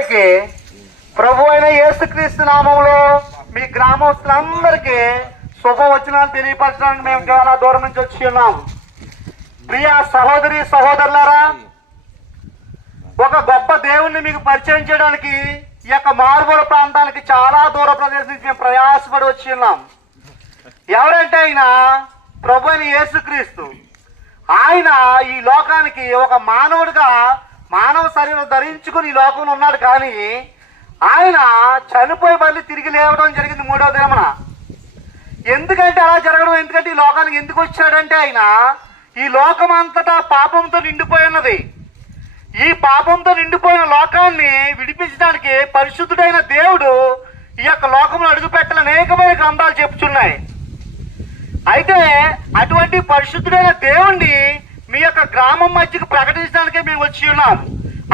అందరికీ ప్రభు అయిన యేసుక్రీస్తు నామంలో మీ గ్రామస్తులందరికీ శుభవచనాలు తెలియపరచడానికి మేము చాలా దూరం నుంచి వచ్చి ఉన్నాం. ప్రియ సహోదరి సహోదరులారా, ఒక గొప్ప దేవుణ్ణి మీకు పరిచయం చేయడానికి ఈ యొక్క మారుమూల ప్రాంతానికి చాలా దూర ప్రదేశం నుంచి మేము ప్రయాసపడి వచ్చి ఉన్నాం. ఎవరంటే ఆయన ప్రభు అయిన యేసుక్రీస్తు. ఆయన ఈ లోకానికి ఒక మానవుడిగా మానవ శరీరం ధరించుకుని ఈ లోకంలో ఉన్నాడు. కానీ ఆయన చనిపోయి మళ్ళీ తిరిగి లేవడం జరిగింది 3వ దినమున. ఎందుకంటే అలా జరగడం, ఎందుకంటే ఈ లోకానికి ఎందుకు వచ్చాడంటే ఆయన ఈ లోకం అంతటా పాపంతో నిండిపోయి ఉన్నది. ఈ పాపంతో నిండిపోయిన లోకాన్ని విడిపించడానికి పరిశుద్ధుడైన దేవుడు ఈ యొక్క లోకంలో అడుగుపెట్టాలని అనేకమైన గ్రంథాలు చెప్పుచున్నాయి. అయితే అటువంటి పరిశుద్ధుడైన దేవుణ్ణి మీ యొక్క గ్రామం మధ్యకు ప్రకటించడానికే మేము వచ్చి ఉన్నాం.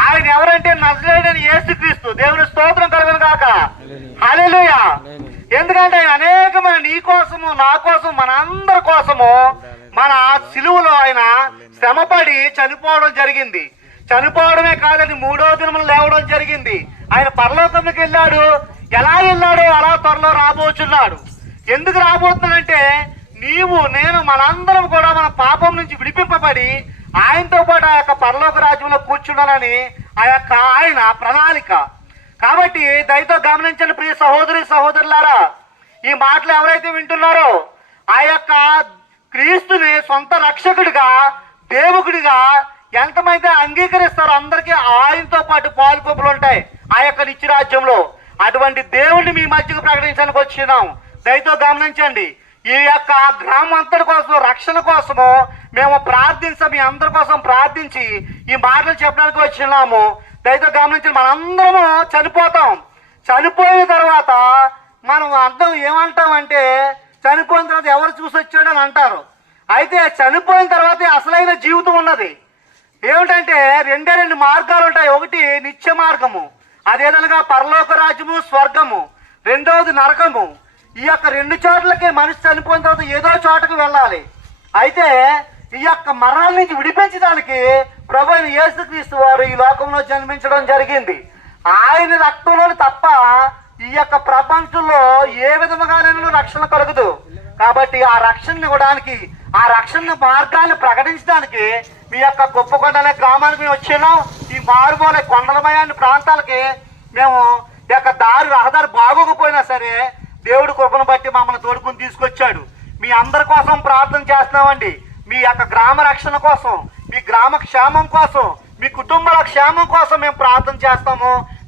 ఆయన ఎవరంటే నజరేయుడైన యేసుక్రీస్తు. దేవుని స్తోత్రం కలుగును గాక. హల్లెలూయా. ఎందుకంటే ఆయన అనేకమైన నీ కోసము, నా కోసం, మనందరి కోసము మన సిలువలో ఆయన శ్రమపడి చనిపోవడం జరిగింది. చనిపోవడమే కాదని 3వ దినమున లేవడం జరిగింది. ఆయన పరలోకంలోకి వెళ్ళాడు. ఎలా వెళ్ళాడో అలా త్వరలో రాబోచున్నాడు. ఎందుకు రాబోతున్నాడంటే నీవు నేను మనందరం కూడా మన పాపం నుంచి విడిపింపబడి ఆయనతో పాటు ఆ యొక్క పరలోక రాజ్యంలో కూర్చుండాలని ఆయన ప్రణాళిక. కాబట్టి దయతో గమనించండి ప్రియ సహోదరి సహోదరులారా, ఈ మాటలు ఎవరైతే వింటున్నారో ఆ యొక్క క్రీస్తుని సొంత రక్షకుడిగా, దేవుడిగా ఎంతమైతే అంగీకరిస్తారో అందరికీ ఆయనతో పాటు పాలు పంపులు ఉంటాయి ఆ యొక్క నిత్య రాజ్యంలో. అటువంటి దేవుడిని మీ మధ్యకు ప్రకటించడానికి వచ్చినాం. దయతో గమనించండి. ఈ యొక్క గ్రామం అంతటి కోసం, రక్షణ కోసము మేము మీ అందరి కోసం ప్రార్థించి ఈ మాటలు చెప్పడానికి వచ్చినాము. దయతో గమనించండి. మనందరము చనిపోతాం. చనిపోయిన తర్వాత మనం అర్థం ఏమంటామంటే చనిపోయిన తర్వాత ఎవరు చూసి వచ్చాడని అంటారు. అయితే చనిపోయిన తర్వాత అసలైన జీవితం ఉన్నది. ఏమిటంటే 2 మార్గాలు ఉంటాయి. ఒకటి నిత్య మార్గము, అదేదనగా పరలోక రాజ్యము, స్వర్గము. రెండవది నరకము. ఈ యొక్క 2 చోట్లకి మనిషి చనిపోయిన తర్వాత ఏదో చోటకు వెళ్ళాలి. అయితే ఈ యొక్క మరణాల నుంచి విడిపించడానికి ప్రభు అయిన యేసుక్రీస్తు వారు ఈ లోకంలో జన్మించడం జరిగింది. ఆయన రక్తంలోని తప్ప ఈ యొక్క ప్రపంచంలో ఏ విధముగానూ రక్షణ కలుగుదు. కాబట్టి ఆ రక్షణ ఇవ్వడానికి, ఆ రక్షణ మార్గాన్ని ప్రకటించడానికి మీ యొక్క గొప్పకొండ అనే గ్రామానికి మేము వచ్చాము. ఈ మారుమూల కొండలమయాన్ని ప్రాంతాలకి మేము ఈ యొక్క రహదారి బాగోకపోయినా సరే దేవుడి కృపను బట్టి మమ్మల్ని తోడుకుని తీసుకొచ్చాడు. మీ అందరి కోసం ప్రార్థన చేస్తున్నామండి. మీ యొక్క గ్రామ రక్షణ కోసం, మీ గ్రామ క్షేమం కోసం, మీ కుటుంబాల క్షేమం కోసం మేము ప్రార్థన చేస్తాము.